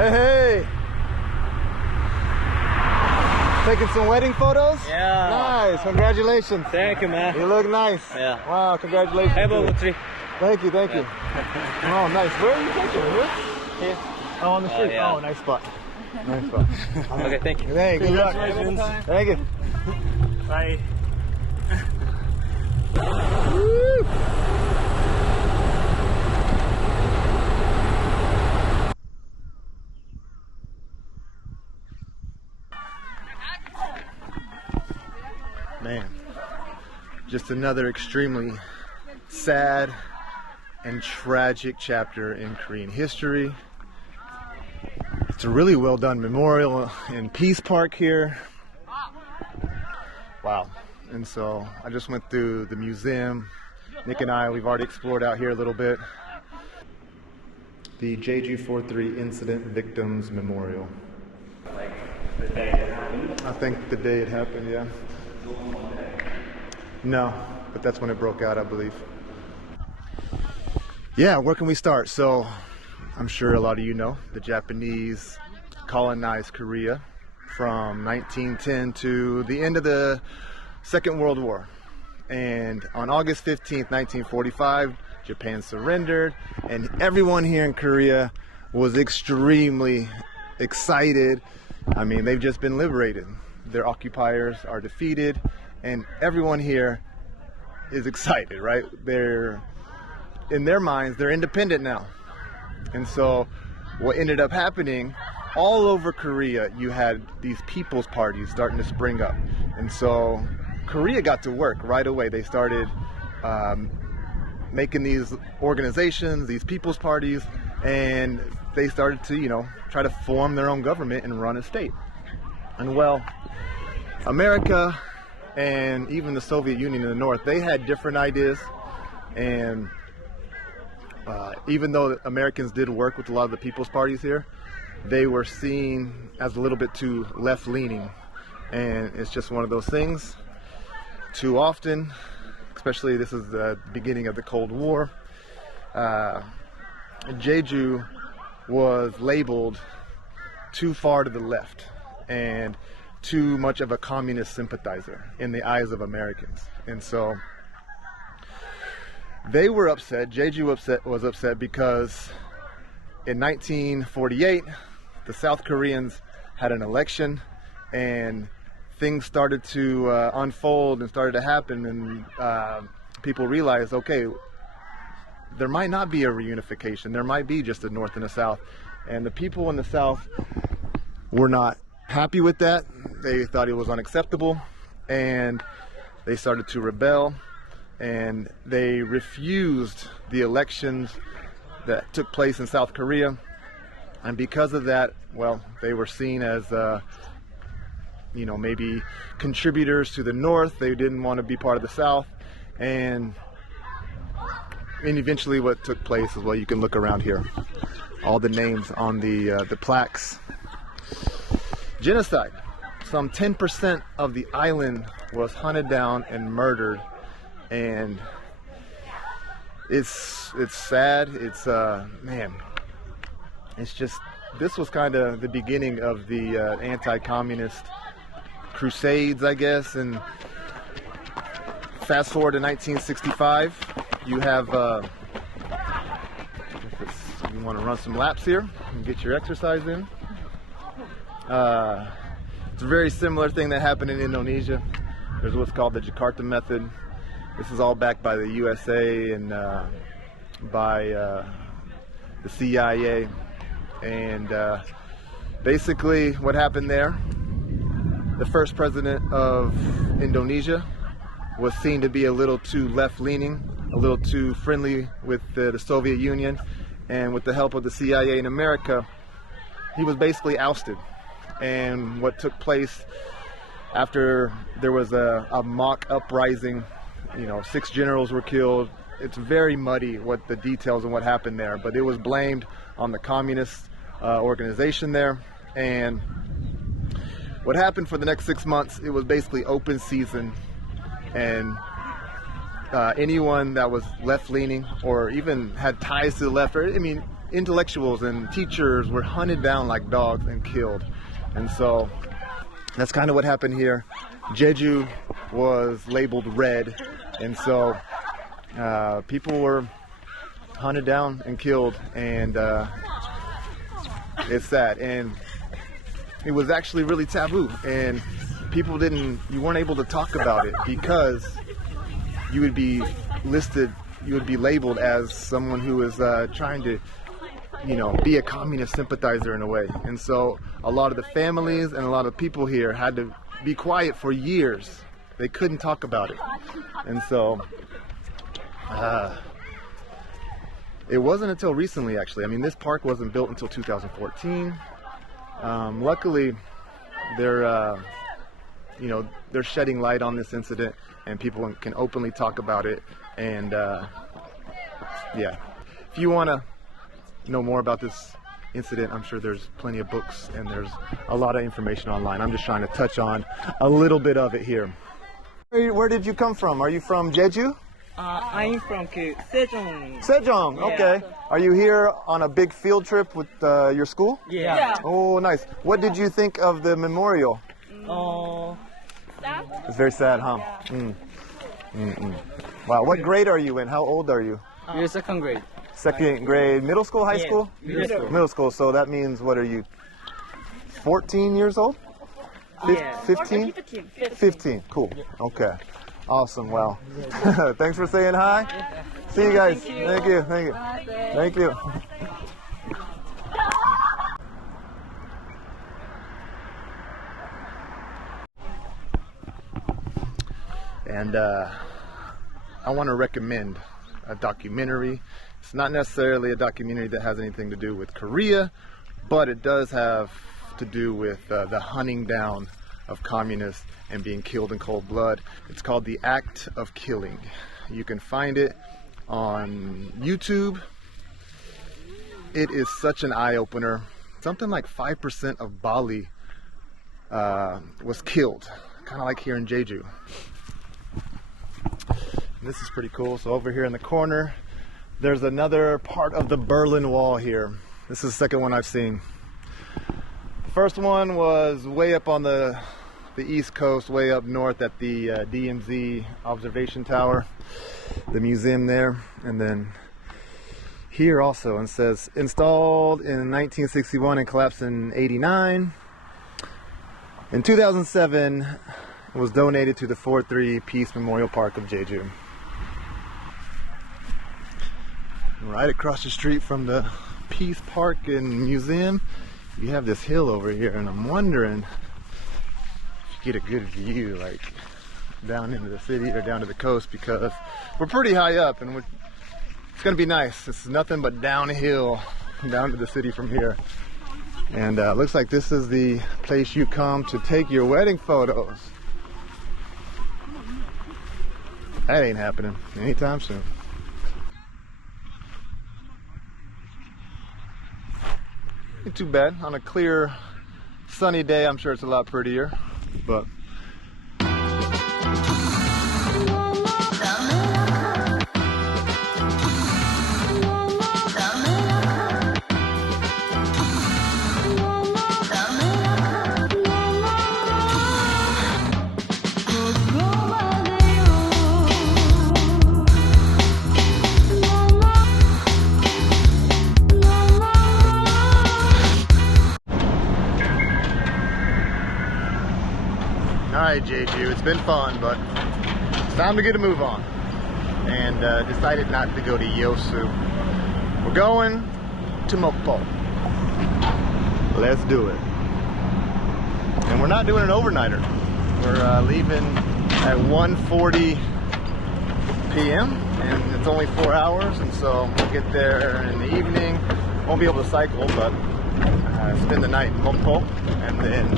Hey, hey! Taking some wedding photos? Yeah. Nice, congratulations. Thank you, man. You look nice. Yeah. Wow, congratulations. Jeju 4.3. Thank you, thank you. Oh, nice. Where are you taking? Here? Here. Oh, on the street. yeah. Oh, nice spot. Nice spot. Okay, thank you. Hey, good luck. Congratulations. Thank you. Bye. Man, just another extremely sad and tragic chapter in Korean history. It's a really well done memorial in Peace Park here. Wow. And so I just went through the museum. Nick and I, we've already explored out here a little bit. The Jeju 4.3 Incident Victims Memorial. Like the day it happened? I think the day it happened, yeah. No, but that's when it broke out, I believe. Yeah, where can we start? So, I'm sure a lot of you know, the Japanese colonized Korea from 1910 to the end of the Second World War. And on August 15th, 1945, Japan surrendered, and everyone here in Korea was extremely excited. I mean, they've just been liberated. Their occupiers are defeated, and everyone here is excited, right? They're, in their minds, they're independent now. And so what ended up happening, all over Korea, you had these people's parties starting to spring up. And so Korea got to work right away. They started making these organizations, these people's parties, and they started to, you know, try to form their own government and run a state. And well, America and even the Soviet Union in the north, they had different ideas. And even though the Americans did work with a lot of the people's parties here, they were seen as a little bit too left-leaning. And it's just one of those things. Too often, especially this is the beginning of the Cold War, Jeju was labeled too far to the left and too much of a communist sympathizer in the eyes of Americans. And so they were upset, Jeju was upset because in 1948, the South Koreans had an election and things started to unfold and started to happen, and people realized, okay, there might not be a reunification. There might be just a North and a South. And the people in the South were not happy with that. They thought it was unacceptable, and they started to rebel, and they refused the elections that took place in South Korea. And because of that, well, they were seen as you know, maybe contributors to the North. They didn't want to be part of the South, and eventually what took place is, well, you can look around here, all the names on the plaques. Genocide. Some 10% of the island was hunted down and murdered, and it's sad. It's man, it's just, this was kind of the beginning of the anti-communist crusades, I guess. And fast forward to 1965, you have if you want to run some laps here and get your exercise in. It's a very similar thing that happened in Indonesia. There's what's called the Jakarta Method. This is all backed by the USA and by the CIA. And basically what happened there, the first president of Indonesia was seen to be a little too left-leaning, a little too friendly with the Soviet Union, and with the help of the CIA in America, he was basically ousted. And what took place after there was a mock uprising, you know, 6 generals were killed. It's very muddy what the details and what happened there, but it was blamed on the communist organization there. And what happened for the next 6 months, it was basically open season, and anyone that was left-leaning or even had ties to the left, or I mean, intellectuals and teachers were hunted down like dogs and killed. And so that's kind of what happened here. Jeju was labeled red, and so people were hunted down and killed, and it's sad. And it was actually really taboo, and people you weren't able to talk about it because you would be labeled as someone who is trying to, be a communist sympathizer in a way. And so a lot of the families and a lot of people here had to be quiet for years. They couldn't talk about it. And so it wasn't until recently, actually. I mean, this park wasn't built until 2014. Luckily, they're shedding light on this incident, and people can openly talk about it. And yeah, if you want to know more about this incident, I'm sure there's plenty of books and there's a lot of information online. I'm just trying to touch on a little bit of it here. Where did you come from? Are you from Jeju? I'm from Sejong. Sejong, okay. Are you here on a big field trip with your school? Yeah. Oh, nice. What did you think of the memorial? It's very sad, huh? Wow, what grade are you in? How old are you? You're second grade. Second grade, middle school, high school? Middle school. Middle school, so that means, what are you, 14 years old? 15? 15, cool. Okay. Awesome, well, thanks for saying hi. See you guys. Thank you. Thank you. And I want to recommend a documentary. It's not necessarily a documentary that has anything to do with Korea, but it does have to do with the hunting down of communists and being killed in cold blood. It's called The Act of Killing. You can find it on YouTube. It is such an eye-opener. Something like 5% of Bali was killed, kind of like here in Jeju. This is pretty cool. So over here in the corner, there's another part of the Berlin Wall here. This is the second one I've seen. The first one was way up on the east coast, way up north at the DMZ observation tower, the museum there. And then here also, it says installed in 1961 and collapsed in 89. In 2007, it was donated to the 4.3 Peace Memorial Park of Jeju. Right across the street from the Peace Park and Museum, you have this hill over here, and I'm wondering if you get a good view, like down into the city or down to the coast, because we're pretty high up, and it's going to be nice. It's nothing but downhill down to the city from here. And looks like this is the place you come to take your wedding photos. That ain't happening anytime soon. Ain't too bad. On a clear, sunny day, I'm sure it's a lot prettier, but alright Jeju, it's been fun, but it's time to get a move on. And decided not to go to Yosu. We're going to Mokpo. Let's do it. And we're not doing an overnighter. We're leaving at 1:40 p.m. and it's only 4 hours, and so we'll get there in the evening. Won't be able to cycle, but spend the night in Mokpo and then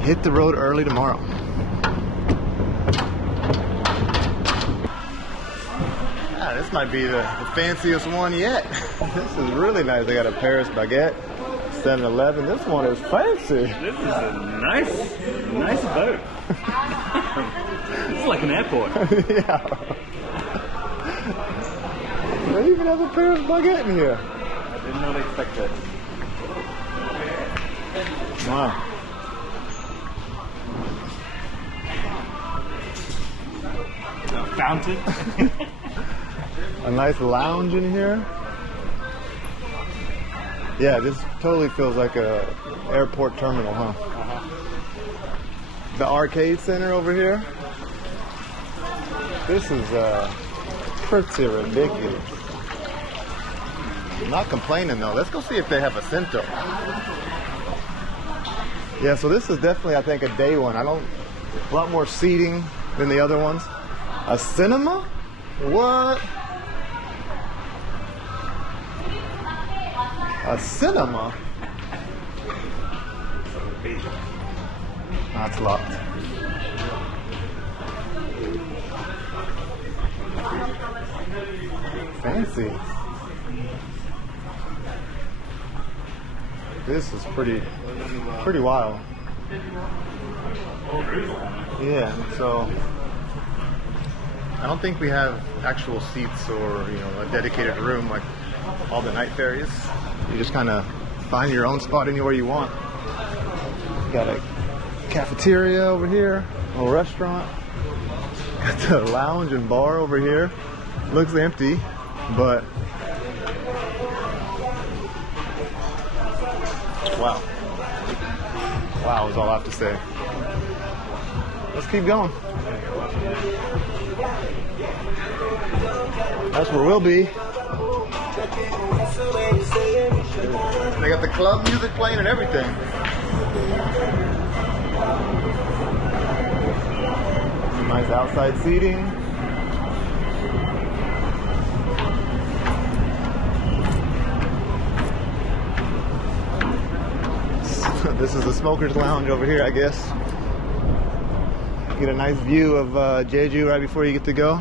hit the road early tomorrow. This might be the fanciest one yet. This is really nice. They got a Paris baguette, 7-Eleven. This one is fancy. This is a nice boat. It's like an airport. Yeah. They even have a Paris baguette in here. Did not expect that. Wow. Fountain. A nice lounge in here. Yeah, this totally feels like a airport terminal, huh? The arcade center over here. This is pretty ridiculous. I'm not complaining though. Let's go see if they have a Cento. Yeah, so this is definitely, I think, a day one. A lot more seating than the other ones. A cinema? What? A cinema? That's locked. Fancy. This is pretty wild. Yeah, so I don't think we have actual seats or, you know, a dedicated room like all the night ferries. You just kind of find your own spot anywhere you want. Got a cafeteria over here, a little restaurant. Got the lounge and bar over here. Looks empty, but wow. Wow is all I have to say. Let's keep going. That's where we'll be. They got the club music playing and everything. Nice outside seating. This is the smoker's lounge over here, I guess. Get a nice view of Jeju right before you get to go.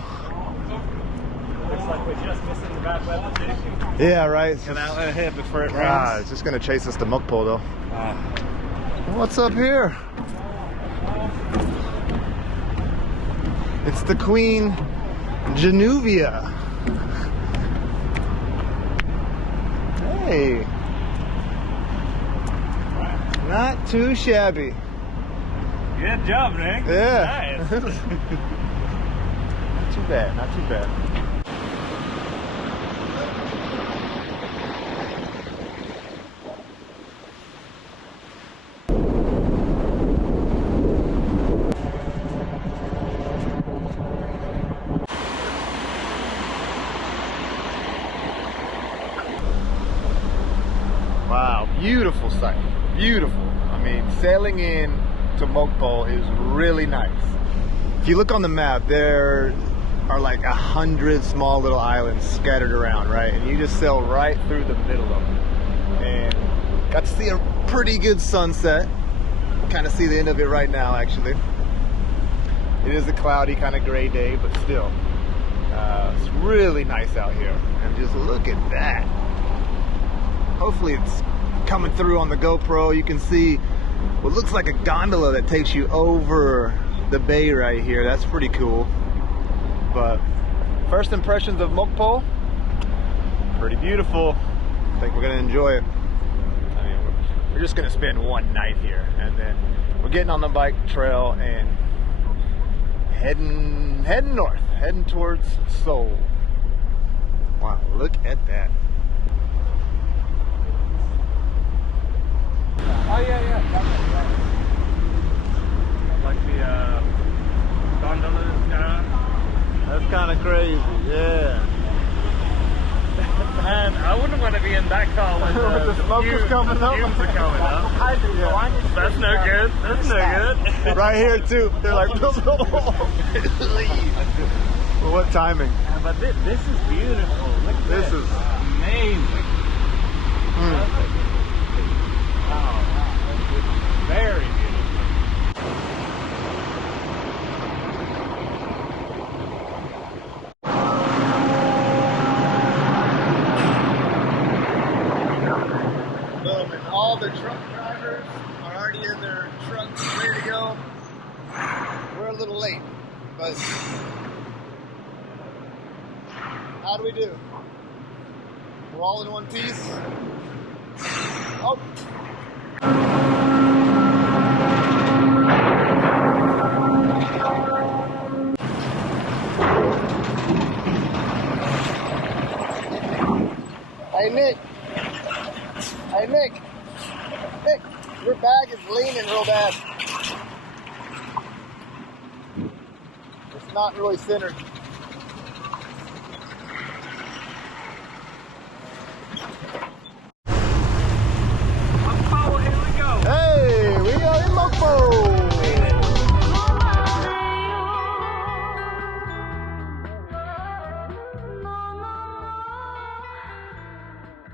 Looks like we're just missing the bad weather too. Yeah, right. Get out of here before it rains. It's just gonna chase us to Mokpo though. What's up here? It's the Queen Genuvia. Hey. Not too shabby. Good job, Nick. Yeah. Nice. Not too bad, not too bad. Wow, beautiful sight. Beautiful. I mean, sailing in to Mokpo is really nice. If you look on the map, there are like 100 small little islands scattered around, right? And you just sail right through the middle of them. And got to see a pretty good sunset. Kind of see the end of it right now, actually. It is a cloudy, kind of gray day, but still. It's really nice out here. And just look at that. Hopefully it's coming through on the GoPro. You can see what looks like a gondola that takes you over the bay right here. That's pretty cool. But first impressions of Mokpo, pretty beautiful. I think we're gonna enjoy it. I mean, we're just gonna spend one night here, and then we're getting on the bike trail and heading north, heading towards Seoul. Wow, look at that. Oh yeah. Like the gondolas down. That's kind of crazy, yeah. Man, I wouldn't want to be in that car when the smoke is coming up. Fumes are coming up. Yeah. That's no good. That's no good. Right here too. They're like, what timing? But this is beautiful. Look at This is amazing. Wow. Very beautiful. boom, and all the truck drivers are already in their trucks ready to go. We're a little late, but how do we do? We're all in one piece. out. Hey Nick. Hey Nick. Nick, your bag is leaning real bad. It's not really centered.